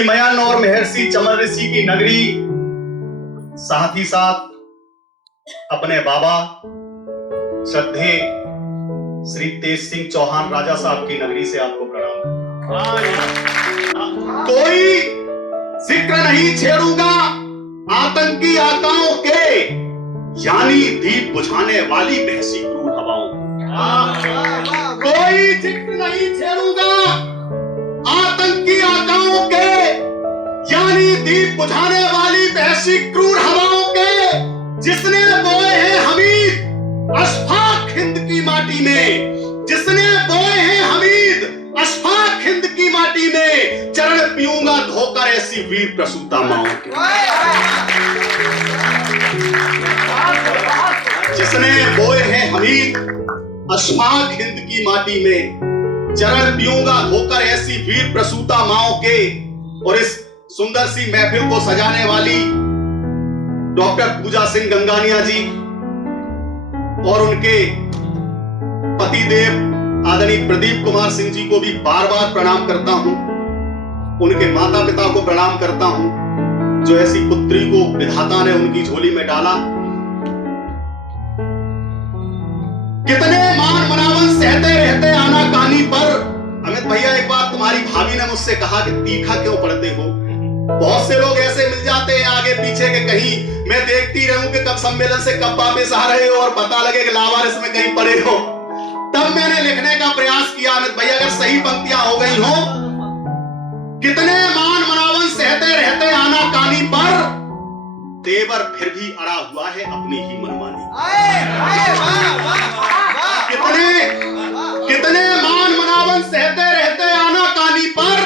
मयन और महर्षि चमन ऋषि की नगरी, साथ ही साथ अपने बाबा श्रद्धे श्री तेज सिंह चौहान राजा साहब की नगरी से आपको प्रणाम। कोई जिक्र नहीं छेड़ूंगा आतंकी आकाओं के, यानी दीप बुझाने वाली बहसी क्रूर हवाओं। कोई जिक्र नहीं छेड़ूंगा आतंकी आकाओं के, यानी दीप बुझाने वाली बहसी क्रूर हवाओं के, जिसने बोए हैं हमीद अशफाक हिंद की माटी में, जिसने बोए हैं हमीद अशफाक हिंद की माटी में, चरण पीऊंगा धोकर ऐसी वीर प्रसूता माओं के। जिसने बोए हैं हमीद अशफाक हिंद की माटी में, चरण पीऊंगा धोकर ऐसी वीर प्रसूता माओं के। और इस सुंदर सी महफिल को सजाने वाली डॉक्टर पूजा सिंह गंगानिया जी और उनके पतिदेव आदरणीय प्रदीप कुमार सिंह जी को भी बार बार प्रणाम करता हूं। उनके माता पिता को प्रणाम करता हूं जो ऐसी पुत्री को विधाता ने उनकी झोली में डाला। कितने मान मनावन सहते रहते आना कहानी पर। अमित भैया, एक बार तुम्हारी भाभी ने मुझसे कहा कि तीखा क्यों पढ़ते हो। बहुत से लोग ऐसे मिल जाते हैं आगे पीछे के, कहीं मैं देखती रहूं कि कब सम्मेलन से कब वापस आ रहे हो और पता लगे कि लावारिस में कहीं पड़े हो। तब मैंने लिखने का प्रयास किया अमित भैया, अगर सही पंक्तियां हो गई हो, कितने मान मनावन सहते रहते आना कानी पर, तेवर फिर भी अड़ा हुआ है अपनी ही मनमानी। कितने मान मनावन सहते रहते आना कानी पर,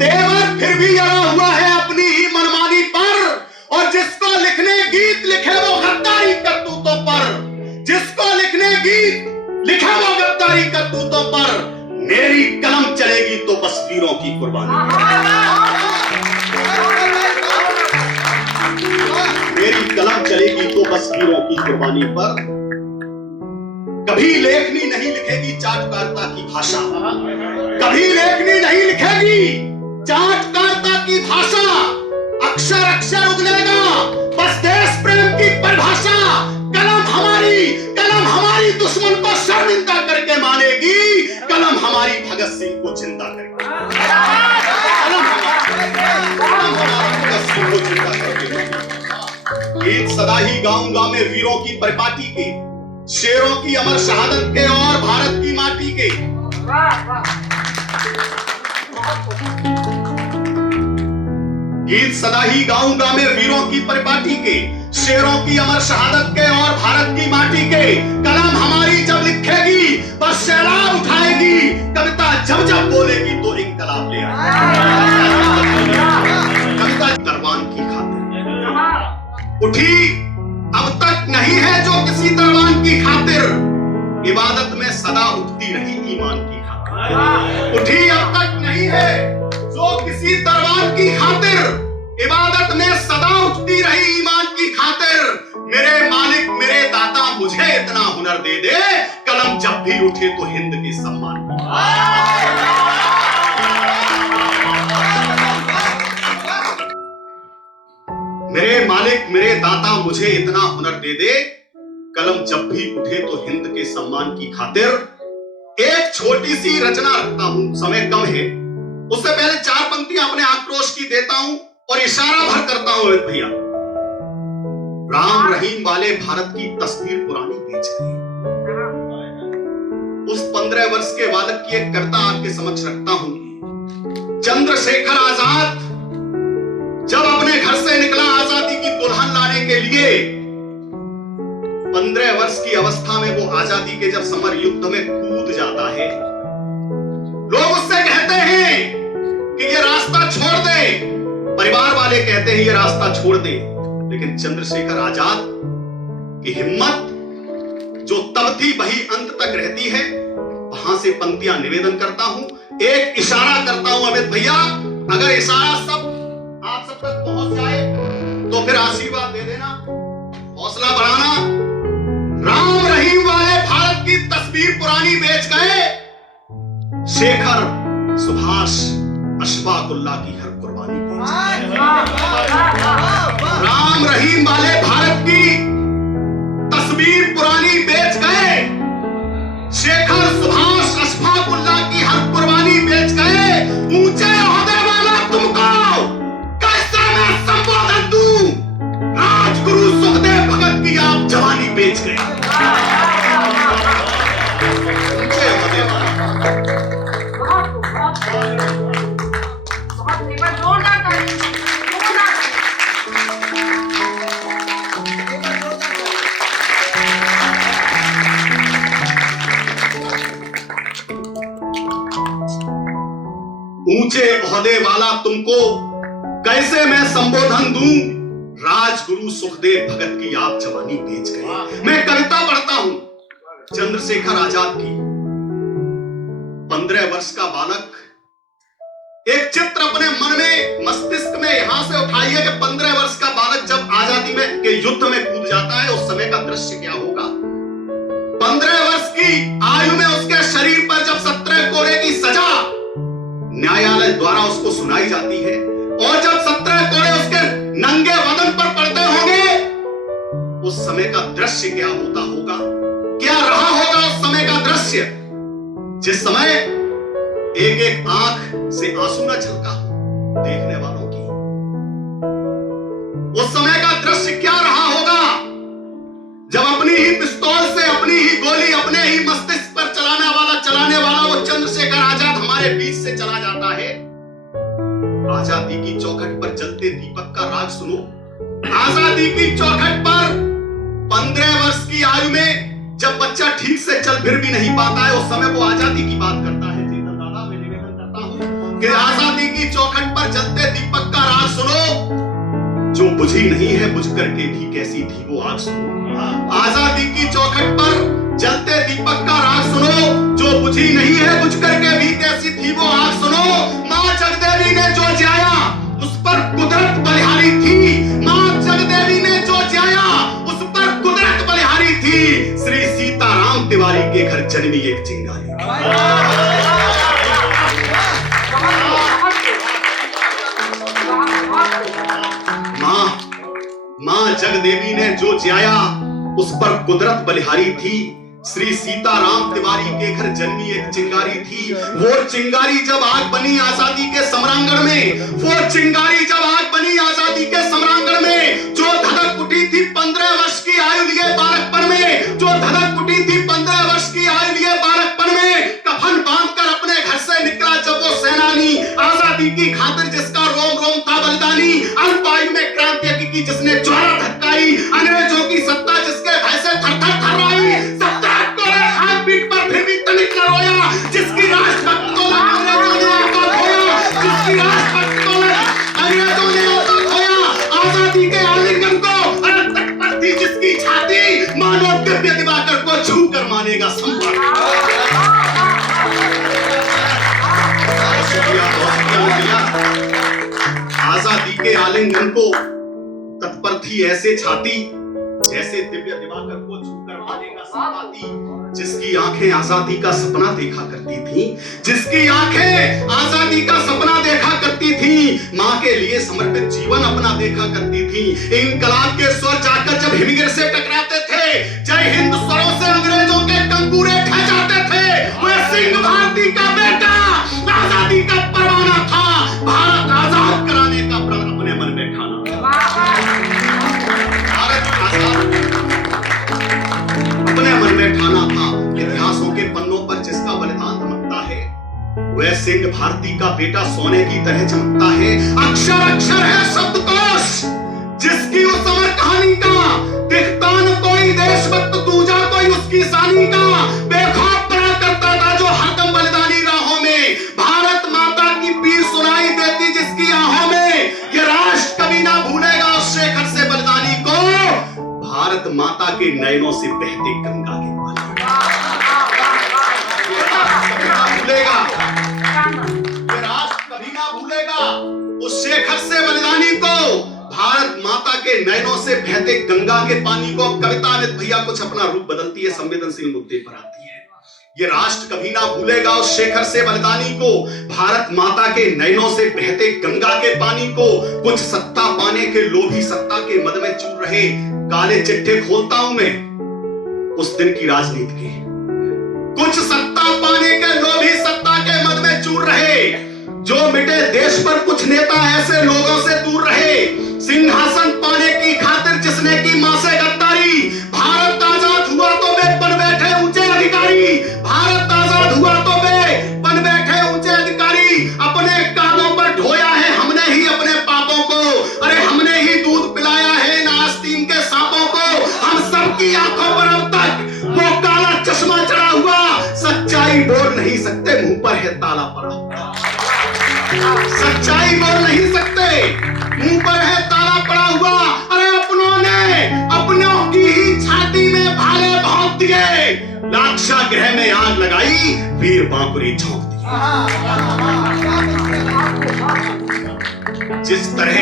तेवर फिर भी अड़ा हुआ है अपनी ही मनमानी पर। और जिसको लिखने गीत लिखे वो गद्दारी करतूतों पर, जिसको लिखने गीत लिखे वो गद्दारी करतूतों पर, मेरी कलम चलेगी तो बस वीरों की कुर्बानी। मेरी कलम चलेगी तो बस वीरों की कुर्बानी पर। कभी लेखनी नहीं लिखेगी चाटुकारिता की भाषा, कभी लेखनी नहीं लिखेगी चाटुकारिता की भाषा। अक्षर अक्षर उगलेगा बस देश प्रेम की परिभाषा। कलम हमारी दुश्मन को शर्मिंदा करके मानेगी, कलम हमारी भगत सिंह को जिंदा करके। गीत सदा ही गाऊंगा मैं वीरों की परिपाटी के, शेरों की अमर शहादत के और भारत की माटी के। गीत सदा ही गाऊंगा मैं वीरों की परिपाटी के, शेरों की अमर शहादत के और भारत की माटी के। कलम हमारी जब लिखेगी बस सैलाब उठाएगी, कविता जब जब बोलेगी तो इंकलाब ले आएगी। कविता दरबान की खातिर उठी अब तक नहीं है जो किसी दरबान की खातिर, इबादत में सदा उठती रही ईमान की खातिर। उठी अब तक नहीं है जो किसी दरबान की खातिर, इबादत में सदा उठती रही ईमान की खातिर। मेरे मालिक मेरे दाता मुझे इतना हुनर दे दे, कलम जब भी उठे तो हिंद के सम्मान। मेरे मालिक मेरे दाता मुझे इतना हुनर दे दे, कलम जब भी उठे तो हिंद के सम्मान की खातिर। एक छोटी सी रचना रखता हूं, समय कम है, उससे पहले चार पंक्तियां अपने आक्रोश की देता हूं और इशारा भर करता हूं अमित भैया। राम रहीम वाले भारत की तस्वीर पुरानी बेच गई। उस 15 वर्ष के वादक की एक कविता आपके समक्ष रखता हूं। चंद्रशेखर आजाद जब अपने घर से निकला आजादी की दुल्हन लाने के लिए, 15 वर्ष की अवस्था में वो आजादी के जब समर युद्ध में कूद जाता है, लोग उससे कहते हैं कि ये रास्ता छोड़ दे, परिवार वाले कहते हैं ये रास्ता छोड़ दे। लेकिन चंद्रशेखर आजाद की हिम्मत जो तब थी वही अंत तक रहती है। वहां से पंक्तियां निवेदन करता हूं, एक इशारा करता हूं अमित भैया, अगर इशारा सब आप सब तक पहुंच जाए तो फिर आशीर्वाद दे देना, हौसला बढ़ाना। राम रहीम वाले भारत की तस्वीर पुरानी बेच गए, शेखर सुभाष अशफाकुल्लाह की हर कुर्बानी बेच गए। राम रहीम वाले भारत की तस्वीर पुरानी बेच गए। शेखर सुभाष अशफाकुल्लाह की हर कुर्बानी बेच गए। ऊंचे ओहदे वाला तुमको कैसे मैं संबोधन दूं? राजगुरु सुखदेव भगत की आप जवानी बेच गए। ऊंचे ओहदे वाला ऊंचे ओहदे वाला तुमको कैसे मैं संबोधन दूं? राजगुरु सुखदेव भगत की आप जवानी बेच गए। मैं कविता पढ़ता हूं चंद्रशेखर आजाद की। 15 वर्ष का बालक, एक चित्र अपने मन में मस्तिष्क में यहां से उठाइए कि 15 वर्ष का बालक जब आजादी में के युद्ध में कूद जाता है उस समय का दृश्य क्या होगा। 15 वर्ष की आयु में उसके शरीर पर जब 17 कोड़े की सजा न्यायालय द्वारा उसको सुनाई जाती है और जब 17 कोड़े उसके नंगे बदन पर पड़ते होंगे उस समय का दृश्य क्या होता होगा, क्या रहा होगा उस समय का दृश्य, जिस समय एक एक आंख से आंसू न झलका हो देखने वालों की। उस समय का दृश्य क्या रहा होगा जब अपनी ही पिस्तौल से अपनी ही गोली अपने ही मस्तिष्क पर चलाने वाला वो चंद्रशेखर आजाद हमारे बीच से चला जाता है। आजादी की चौखट पर जलते दीपक का राग सुनो। आजादी की चौखट पर 15 वर्ष की आयु में जब बच्चा ठीक से चल फिर भी नहीं पाता है उस समय वो आजादी की बात करता है। चेतन दादा, मैं निवेदन करता हूं कि आजादी की चौखट पर जलते दीपक का राग सुनो। जो बुझी नहीं है बुझ करके भी कैसी थी वो आग सुनो। आजादी की चौखट पर जलते दीपक का राग सुनो। जो बुझी नहीं है बुझ करके भी कैसी थी वो आग सुनो। मां जगदेवी ने जो जाया उस पर कुदरत बलिहारी थी। मां जगदेवी ने जो जाया उस पर कुदरत बलिहारी थी। श्री सीताराम तिवारी के घर जन्मी एक चिंगारी। मां जगदेवी ने जो जाया उस पर कुदरत बलिहारी थी। श्री सीताराम तिवारी के घर जन्मी एक चिंगारी थी। वो चिंगारी जब आग बनी आजादी के सम्रांगण में, वो चिंगारी जब आग बनी आजादी के सम्रांगण में, जो धधक उठी थी 15 वर्ष की आयु लिए बालकपन में, जो धधक उठी थी 15 वर्ष की आयु लिए बालकपन में, कफन बांधकर अपने घर से निकला जब वो सेनानी, आजादी की खातिर जिसका रोम रोम था बलिदानी, अल्प आयु में क्रांति की जिसने ज्वाला धक्काई, अंग्रेजों की सत्ता जिसके भय से थर-थर थर्राई, पीठ पर फिर भी तनिक न रोया, जिसकी राजभक्तों ने अंग्रेजों ने आका खोया, जिसकी राजभक्तों ने अंग्रेजों ने आका खोया, आजादी के आलिंगन को अनंत तक पर थी जिसकी छाती, मानो दिव्य दिवाकर को छू कर मानेगा संपन्न। आजादी के आलिंगन को तत्पर थी ऐसे छाती जैसे दिव्य दिवाकर को छू कर मानेगा संपाती। जिसकी आंखें आजादी का सपना देखा करती थी, जिसकी आंखें आजादी का सपना देखा करती थी, मां के लिए समर्पित जीवन अपना देखा करती थी। इनकलाब के स्वर जाकर जब हिमगिर से टकराते थे, जय हिंद स्वरों से अंग्रेजों के कंगूरे ठह जाते थे, वह सिंह भारती का बेटा आजादी का परवाना था। भारत आजाद कराने का प्रण अपने मन में ठाना। भारत आजाद अपने मन में ठाना था। इतिहासों के पन्नों पर जिसका बलिदान धमकता है वह सिंह भारती का बेटा सोने की तरह चमकता है। अक्षर अक्षर है शब्दकोश जिसकी उस अमर कहानी का दिखता न कोई देशभक्त दूजा कोई उसकी शानी का। बेखौफ पड़ा करता था जो हरदम बलिदानी राहों में, भारत माता की पीर सुनाई देती जिसकी आहों में। ये राष्ट्र कभी ना भूलेगा उस शेखर से बलिदानी को, भारत माता के नयनों से बहते गंगा के पानी। भूलेगा ये राष्ट्र कभी ना भूलेगा उस शेखर से बलिदानी को, भारत माता के नयनों से बहते गंगा के पानी को। कविता अमित भैया कुछ अपना रूप बदलती है, संवेदनशील मुद्दे पर आती है। ये राष्ट्र कभी ना भूलेगा उस शेखर से बलिदानी को, भारत माता के नयनों से बहते गंगा के पानी को। कुछ सत्ता पाने के लोभी सत्ता के मद में चूर रहे, काले चिट्ठे खोलता हूं मैं उस दिन की राजनीति के। कुछ सत्ता पाने के लोभी सत्ता के मद में चूर रहे, जो मिटे देश पर कुछ नेता ऐसे लोगों से दूर रहे। सिंहासन पाने की खातिर जिसने की मां से गद्दारी, भारत आजाद हुआ तो वे बन बैठे ऊंचे अधिकारी। भारत आजाद हुआ तो वे बन बैठे ऊंचे अधिकारी। अपने कांधों पर ढोया है हमने ही अपने पापों को, अरे हमने ही दूध पिलाया है इन आस्तीन के सांपों को। हम सबकी आंखों पर अब तक वो काला चश्मा चढ़ा हुआ, सच्चाई बोल नहीं सकते, मुंह पर है ताला पड़ा हुआ। सच्चाई बोल नहीं सकते, मुंह पर है ताला पड़ा हुआ। अरे अपनों ने अपनों की ही छाती में भाले भोंक दिए, लाक्षागृह में आग लगाई, वीर बांकुरे झोंक दिए। जिस तरह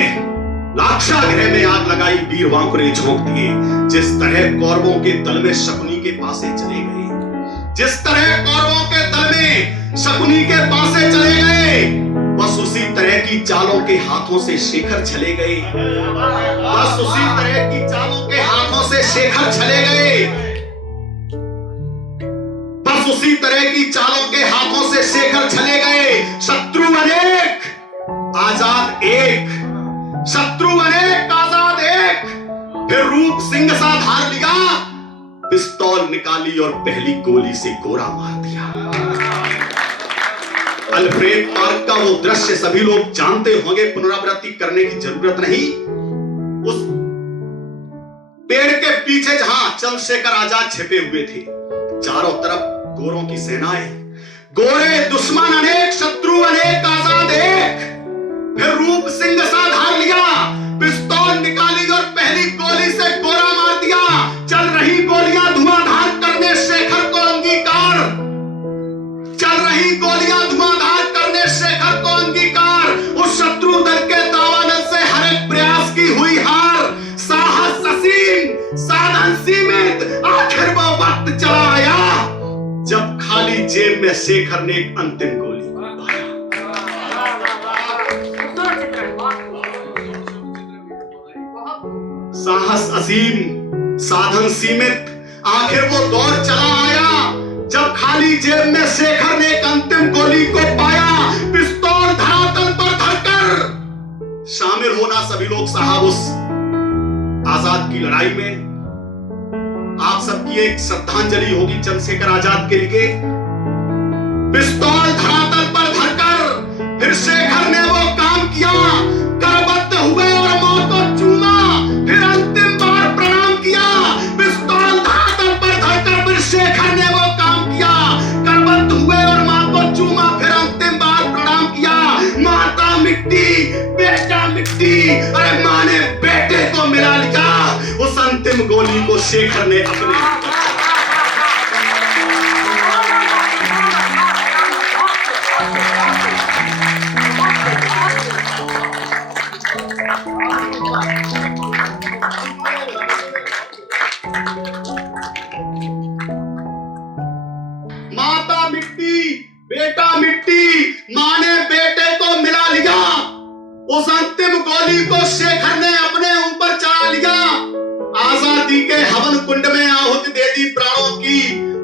लाक्षागृह में आग लगाई, वीर बांकुरे झोंक दिए, जिस तरह कौरवों के दल में शकुनी के पासे चले गए, जिस तरह कौरवों के दल में शकुनी के पासे चले गए, बस उसी तरह की चालों के हाथों से शेखर चले गए। बस उसी तरह की चालों के हाथों से शेखर चले गए। बस उसी तरह की चालों के हाथों से शेखर चले गए। शत्रु अनेक आजाद एक, शत्रु अनेक आजाद एक। फिर रूप सिंह सा धार लिया, पिस्तौल निकाली और पहली गोली से गोरा मार दिया। अल्फ्रेड पार्क का वो दृश्य सभी लोग जानते होंगे, पुनरावृत्ति करने की जरूरत नहीं। उस पेड़ के पीछे जहां चंद्रशेखर आजाद छिपे हुए थे, चारों तरफ गोरों की सेनाएं, गोरे दुश्मन अनेक, शत्रु अनेक, आजाद एक। फिर रूप सिंह सा धार लिया, पिस्तौल निकाली और पहली गोली से गोरा मार दिया। चल रही गोलियां धुआंधार करने शेखर को अंगीकार, चल रही गोलियां धुआंधार करने शेखर को अंगीकार। उस शत्रु दल के दावानल से हर एक प्रयास की हुई हार। साहस असीम, साधन सीमित, आखिर वो वक्त चला आया जब खाली जेब में शेखर ने एक अंतिम गोली पाया। साहस असीम, साधन सीमित, आखिर वो दौर चला आया जब खाली जेब में शेखर ने एक अंतिम गोली को पाया। पिस्तौल धरातल पर धरकर शामिल होना सभी लोग साहब उस आजाद की लड़ाई में। आप सबकी एक श्रद्धांजलि होगी चंद्रशेखर आजाद के लिए। पिस्तौल धरातल पर धरकर फिर शेखर ने वो काम किया, करबद्ध हुए और मौत को चूमा, फिर अंतिम बार प्रणाम किया। पिस्तौल धरातल पर धरकर फिर शेखर ने वो काम किया, करबद्ध हुए और मां को चूमा, फिर अंतिम बार प्रणाम किया। माता मिट्टी, बेटा मिट्टी, अरे मां ने बेटे को मिला लिया। उस अंतिम गोली को शेखर ने अपने माता मिट्टी, बेटा मिट्टी, मां ने बेटे को मिला लिया। उस अंतिम गोली को शेखर ने अपने ऊपर चढ़ा लिया। आजादी के हवन कुंड में आहुति दे दी प्राणों की,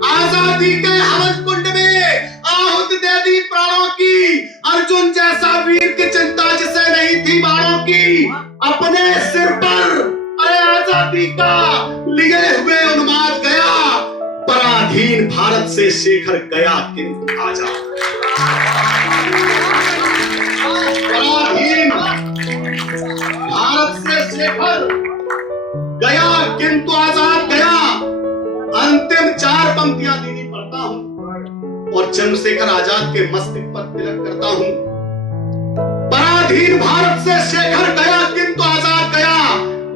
आजादी के हवन कुंड में आहुति दे दी प्राणों की। अर्जुन जैसा वीर की चिंता जिसे नहीं थी बाणों की, अपने सिर पर अरे आजादी का लिए हुए उन्माद गया। पराधीन भारत से शेखर गया किंतु आजाद, पराधीन भारत से शेखर गया किंतु आजाद गया। अंतिम चार पंक्तियां दीदी पढ़ता हूं और चंद्रशेखर आजाद के मस्तक पर तिलक करता हूं। पराधीन भारत से शेखर गया किंतु आजाद गया।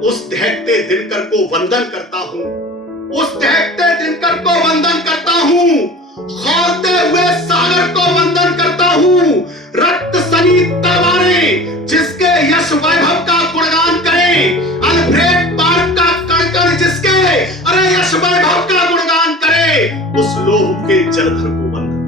उस दहकते दिनकर को वंदन करता हूं, उस दहकते दिनकर को वंदन करता हूं, खौलते हुए सागर को वंदन करता हूं। रक्त सनी तलवारें जिसके यश वैभव का गुणगान करें, अल्फ्रेड पार्क का कण कण जिसके अरे यश वैभव का गुणगान करे। उस लोभ के जलधर को बंद